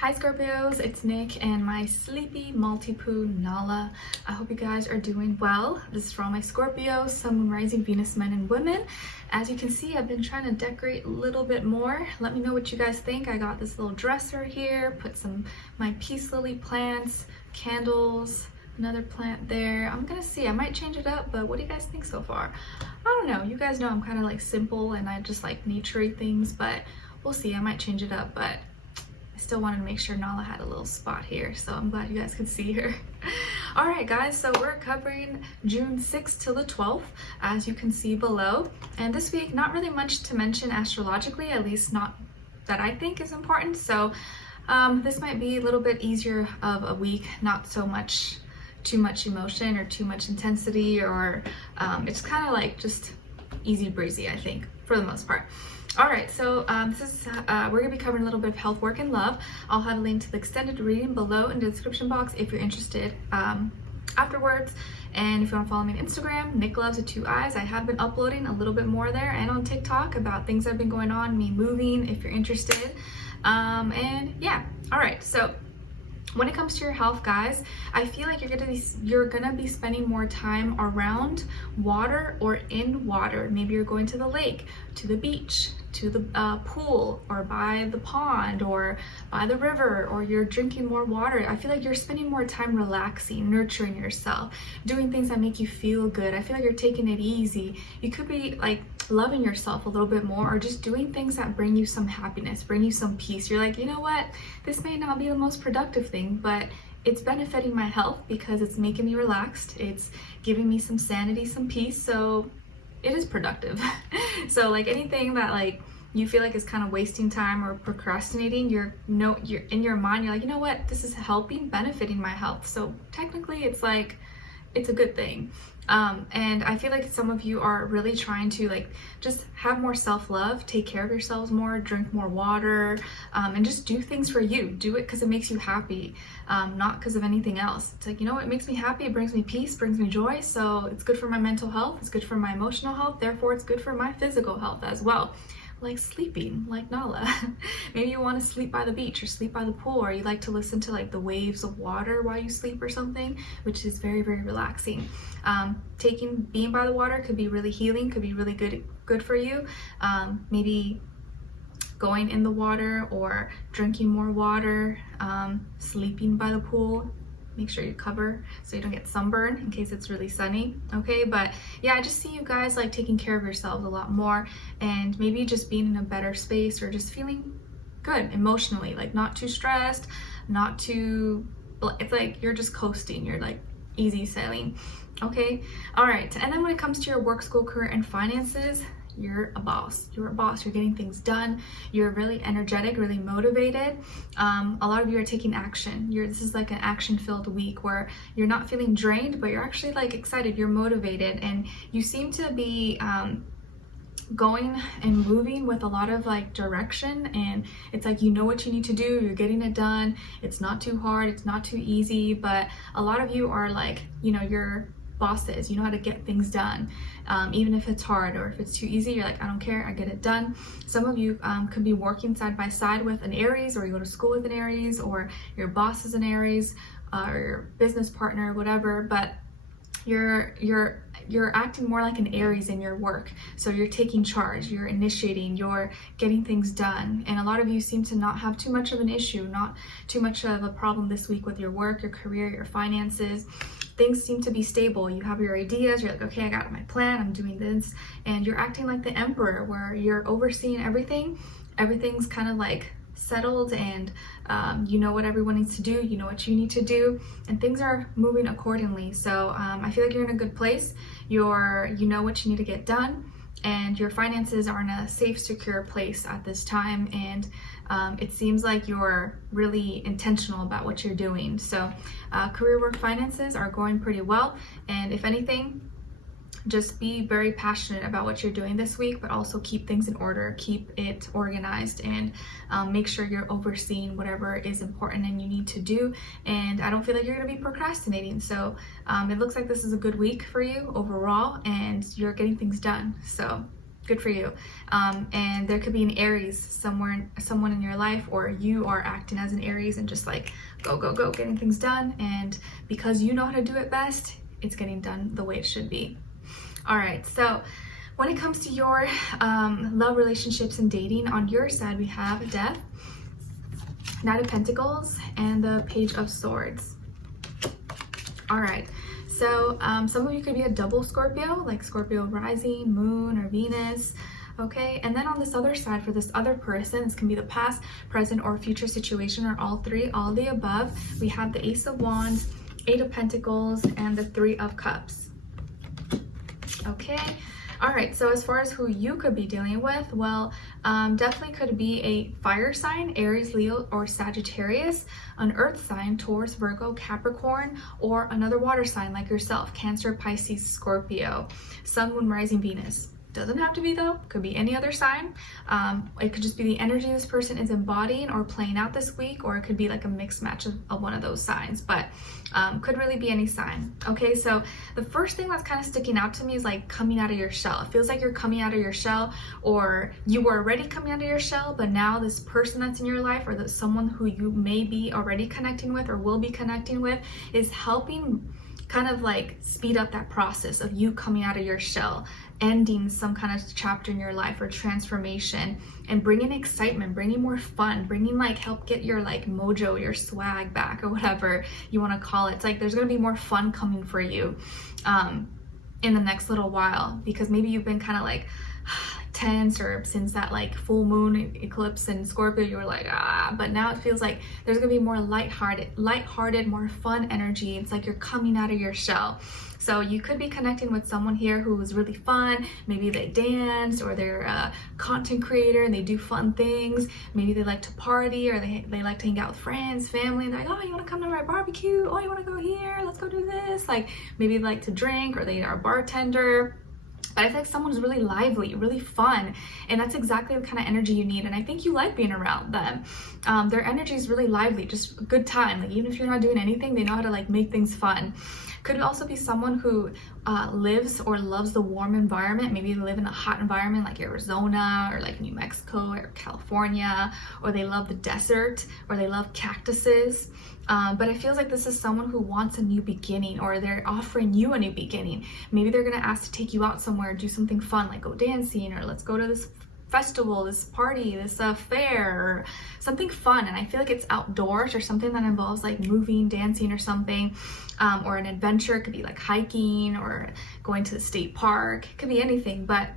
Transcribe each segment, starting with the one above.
Hi Scorpios, it's Nick and my sleepy multi-poo Nala. I hope you guys are doing well. This is for all my Scorpios, Sun, Moon, Rising, Venus, men and women. As you can see, I've been trying to decorate a little bit more. Let me know what you guys think. I got this little dresser here, put my peace lily plants, candles, another plant there. I'm gonna see, I might change it up, but what do you guys think so far? I don't know, you guys know I'm kind of like simple and I just like nature-y things, but we'll see, I might change it up, but still wanted to make sure Nala had a little spot here, so I'm glad you guys can see her. All right guys, so we're covering June 6th till the 12th, as you can see below. And this week, not really much to mention astrologically, at least not that I think is important. So this might be a little bit easier of a week, not so much too much emotion or too much intensity, or it's kind of like just easy breezy, I think, for the most part. All right, so we're gonna be covering a little bit of health, work, and love. I'll have a link to the extended reading below in the description box if you're interested afterwards. And if you want to follow me on Instagram, Nicloves with 2 eyes. I have been uploading a little bit more there, and on TikTok about things that have been going on, me moving, if you're interested. And yeah, all right, so when it comes to your health, guys, I feel like you're gonna be spending more time around water or in water. Maybe you're going to the lake, to the beach, to the pool, or by the pond, or by the river, or you're drinking more water. I feel like you're spending more time relaxing, nurturing yourself, doing things that make you feel good. I feel like you're taking it easy. You could be like loving yourself a little bit more, or just doing things that bring you some happiness, bring you some peace. You're like, you know what, this may not be the most productive thing, but it's benefiting my health because it's making me relaxed, it's giving me some sanity, some peace, so it is productive. So like anything that like you feel like is kind of wasting time or procrastinating, you're in your mind, you're like, you know what, this is helping, benefiting my health, so technically it's like it's a good thing. And I feel like some of you are really trying to like just have more self-love, take care of yourselves more, drink more water, and just do things for you. Do it because it makes you happy, not because of anything else. It's like, you know what, it makes me happy, it brings me peace, brings me joy, so it's good for my mental health, it's good for my emotional health, therefore it's good for my physical health as well. Like sleeping, like Nala. Maybe you want to sleep by the beach or sleep by the pool, or you like to listen to like the waves of water while you sleep or something, which is very, very relaxing. Being by the water could be really healing, could be really good for you. Maybe going in the water or drinking more water, sleeping by the pool. Make sure you cover so you don't get sunburned in case it's really sunny, okay? But yeah, I just see you guys like taking care of yourselves a lot more, and maybe just being in a better space, or just feeling good emotionally, like not too stressed, not too, it's like you're just coasting, you're like easy sailing, okay? All right, and then when it comes to your work, school, career, and finances, you're a boss. You're a boss. You're getting things done. You're really energetic, really motivated. A lot of you are taking action. This is like an action-filled week where you're not feeling drained, but you're actually like excited. You're motivated, and you seem to be going and moving with a lot of like direction, and it's like you know what you need to do. You're getting it done. It's not too hard. It's not too easy, but a lot of you are like, you know, you're bosses, you know how to get things done, even if it's hard or if it's too easy, you're like, I don't care, I get it done. Some of you could be working side by side with an Aries, or you go to school with an Aries, or your boss is an Aries, or your business partner, whatever, but you're acting more like an Aries in your work. So you're taking charge, you're initiating, you're getting things done. And a lot of you seem to not have too much of an issue, not too much of a problem this week with your work, your career, your finances. Things seem to be stable. You have your ideas, you're like, okay, I got my plan, I'm doing this, and you're acting like the emperor where you're overseeing everything. Everything's kind of like settled, and you know what everyone needs to do, you know what you need to do, and things are moving accordingly. So I feel like you're in a good place. You know what you need to get done, and your finances are in a safe, secure place at this time, and it seems like you're really intentional about what you're doing. So career, work, finances are going pretty well, and if anything, just be very passionate about what you're doing this week, but also keep things in order, keep it organized, and make sure you're overseeing whatever is important and you need to do. And I don't feel like you're going to be procrastinating. So it looks like this is a good week for you overall, and you're getting things done. So Good for you. And there could be an Aries someone in your life, or you are acting as an Aries and just like go, go, go, getting things done. And because you know how to do it best, it's getting done the way it should be. All right, so when it comes to your love, relationships, and dating, on your side, we have Death, Knight of Pentacles, and the Page of Swords. All right, so some of you could be a double Scorpio, like Scorpio rising, moon, or Venus. Okay, and then on this other side, for this other person, this can be the past, present, or future situation, or all three, all the above. We have the Ace of Wands, Eight of Pentacles, and the Three of Cups. Okay. All right, so as far as who you could be dealing with, well, definitely could be a fire sign, Aries, Leo, or Sagittarius, an earth sign, Taurus, Virgo, Capricorn, or another water sign like yourself, Cancer, Pisces, Scorpio, Sun, Moon, Rising, Venus. Doesn't have to be though, could be any other sign. It could just be the energy this person is embodying or playing out this week, or it could be like a mixed match of one of those signs, but could really be any sign. Okay, so the first thing that's kind of sticking out to me is like coming out of your shell. It feels like you're coming out of your shell, or you were already coming out of your shell, but now this person that's in your life, or that someone who you may be already connecting with or will be connecting with, is helping kind of like speed up that process of you coming out of your shell, ending some kind of chapter in your life or transformation, and bringing excitement, bringing more fun, bringing like help get your like mojo, your swag back, or whatever you want to call it. It's like there's going to be more fun coming for you in the next little while, because maybe you've been kind of like tense, or since that like full moon eclipse in Scorpio, you were like, but now it feels like there's gonna be more lighthearted, more fun energy. It's like you're coming out of your shell. So you could be connecting with someone here who is really fun. Maybe they dance, or they're a content creator and they do fun things. Maybe they like to party, or they like to hang out with friends, family, and they're like, oh, you want to come to my barbecue? Oh, you want to go here? Let's go do this. Like maybe they like to drink, or they are a bartender. But I feel like someone's really lively, really fun, and that's exactly the kind of energy you need. And I think you like being around them. Their energy is really lively, just a good time. Like even if you're not doing anything, they know how to like make things fun. Could also be someone who lives or loves the warm environment. Maybe they live in a hot environment like Arizona, or like New Mexico, or California, or they love the desert, or they love cactuses. But it feels like this is someone who wants a new beginning, or they're offering you a new beginning. Maybe they're gonna ask to take you out somewhere, do something fun, like go dancing, or let's go to this festival, this party, this fair, or something fun. And I feel like it's outdoors, or something that involves like moving, dancing, or something, or an adventure. It could be like hiking, or going to the state park. It could be anything, but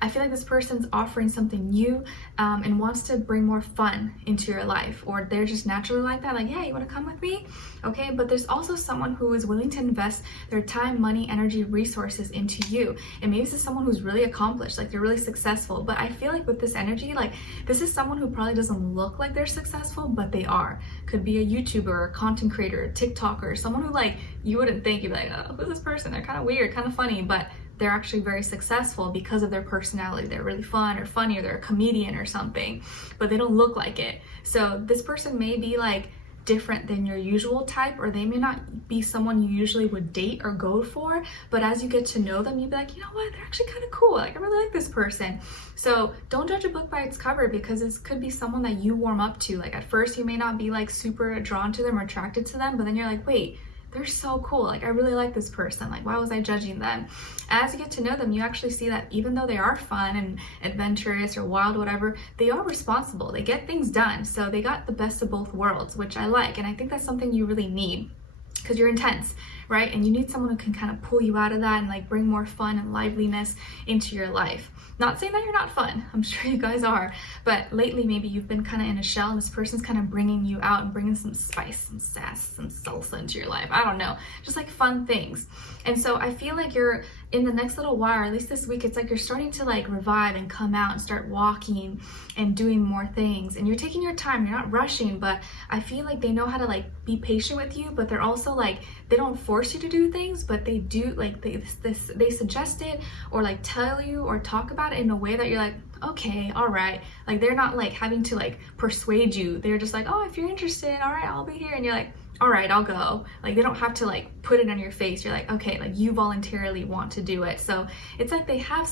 I feel like this person's offering something new and wants to bring more fun into your life, or they're just naturally like that, like, yeah, you want to come with me? Okay, but there's also someone who is willing to invest their time, money, energy, resources into you. And maybe this is someone who's really accomplished, like they're really successful. But I feel like with this energy, like this is someone who probably doesn't look like they're successful, but they are. Could be a YouTuber, a content creator, a TikToker, someone who like you wouldn't think, you'd be like, oh, who's this person? They're kind of weird, kind of funny, but they're actually very successful because of their personality. They're really fun or funny, or they're a comedian or something, but they don't look like it. So this person may be like different than your usual type, or they may not be someone you usually would date or go for, but as you get to know them, you'd be like, you know what, they're actually kind of cool. Like I really like this person. So don't judge a book by its cover, because this could be someone that you warm up to. Like at first you may not be like super drawn to them or attracted to them, but then you're like, wait, they're so cool. Like I really like this person. Like why was I judging them? As you get to know them, you actually see that even though they are fun and adventurous or wild, whatever, they are responsible. They get things done. So they got the best of both worlds, which I like. And I think that's something you really need, because you're intense, right? And you need someone who can kind of pull you out of that and like bring more fun and liveliness into your life. Not saying that you're not fun, I'm sure you guys are, but lately maybe you've been kind of in a shell, and this person's kind of bringing you out and bringing some spice, some sass, some salsa into your life. I don't know, just like fun things. And so I feel like you're in the next little while, or at least this week, it's like you're starting to like revive and come out and start walking and doing more things. And you're taking your time, you're not rushing, but I feel like they know how to like be patient with you, but they're also like, they don't force you to do things, but they do like they suggest it, or like tell you or talk about it in a way that you're like, okay, all right. Like they're not like having to like persuade you. They're just like, oh, if you're interested, all right, I'll be here. And you're like, all right, I'll go. Like, they don't have to like put it on your face. You're like, okay, like you voluntarily want to do it. So it's like they have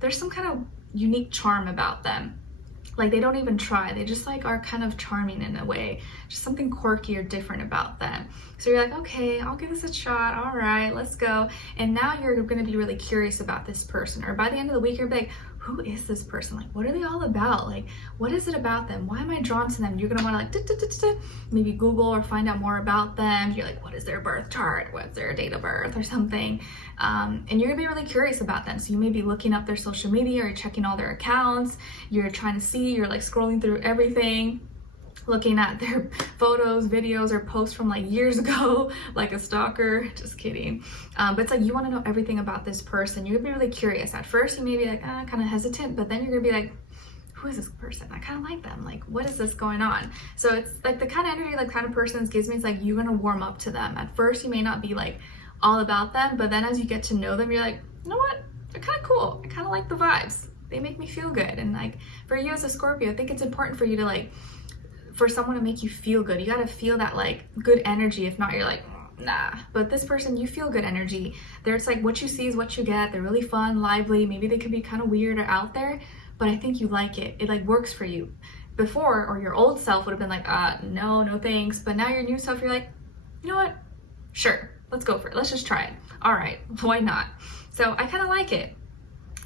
there's some kind of unique charm about them. Like, they don't even try. They just like are kind of charming in a way, just something quirky or different about them. So you're like, okay, I'll give this a shot. All right, let's go. And now you're going to be really curious about this person. Or by the end of the week, you're like, who is this person? Like, what are they all about? Like, what is it about them? Why am I drawn to them? You're going to want to like maybe Google or find out more about them. You're like, what is their birth chart? What's their date of birth or something? And you're gonna be really curious about them. So you may be looking up their social media or checking all their accounts. You're trying to see, you're like scrolling through everything, looking at their photos, videos, or posts from like years ago, like a stalker. Just kidding. But it's like you want to know everything about this person. You're gonna be really curious. At first you may be like kind of hesitant, but then you're gonna be like, who is this person? I kind of like them. Like, what is this going on? So it's like the kind of energy like kind of person gives me, it's like you're gonna warm up to them. At first you may not be like all about them, but then as you get to know them, you're like, you know what? They're kind of cool. I kind of like the vibes. They make me feel good. And like for you as a Scorpio, I think it's important for you to like, for someone to make you feel good. You got to feel that like good energy. If not, you're like, nah. But this person, you feel good energy. It's like what you see is what you get. They're really fun, lively. Maybe they could be kind of weird or out there, but I think you like it. It like works for you. Before, or your old self would have been like, no thanks. But now your new self, you're like, you know what? Sure, let's go for it. Let's just try it. All right, why not? So I kind of like it.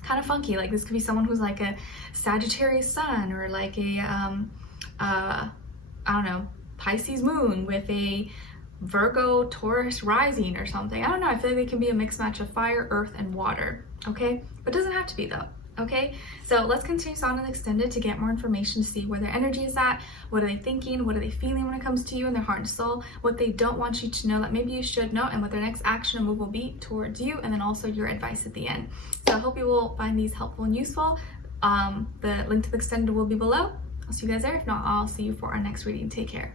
Kind of funky. Like this could be someone who's like a Sagittarius sun, or like a I don't know, Pisces moon with a Virgo Taurus rising or something. I don't know. I feel like they can be a mixed match of fire, earth, and water. Okay, but it doesn't have to be though. Okay, so let's continue on and extended to get more information, to see where their energy is at, what are they thinking, what are they feeling when it comes to you and their heart and soul, what they don't want you to know that maybe you should know, and what their next action and move will be towards you, and then also your advice at the end. So I hope you will find these helpful and useful. The link to the extended will be below. I'll see you guys there. If not, I'll see you for our next reading. Take care.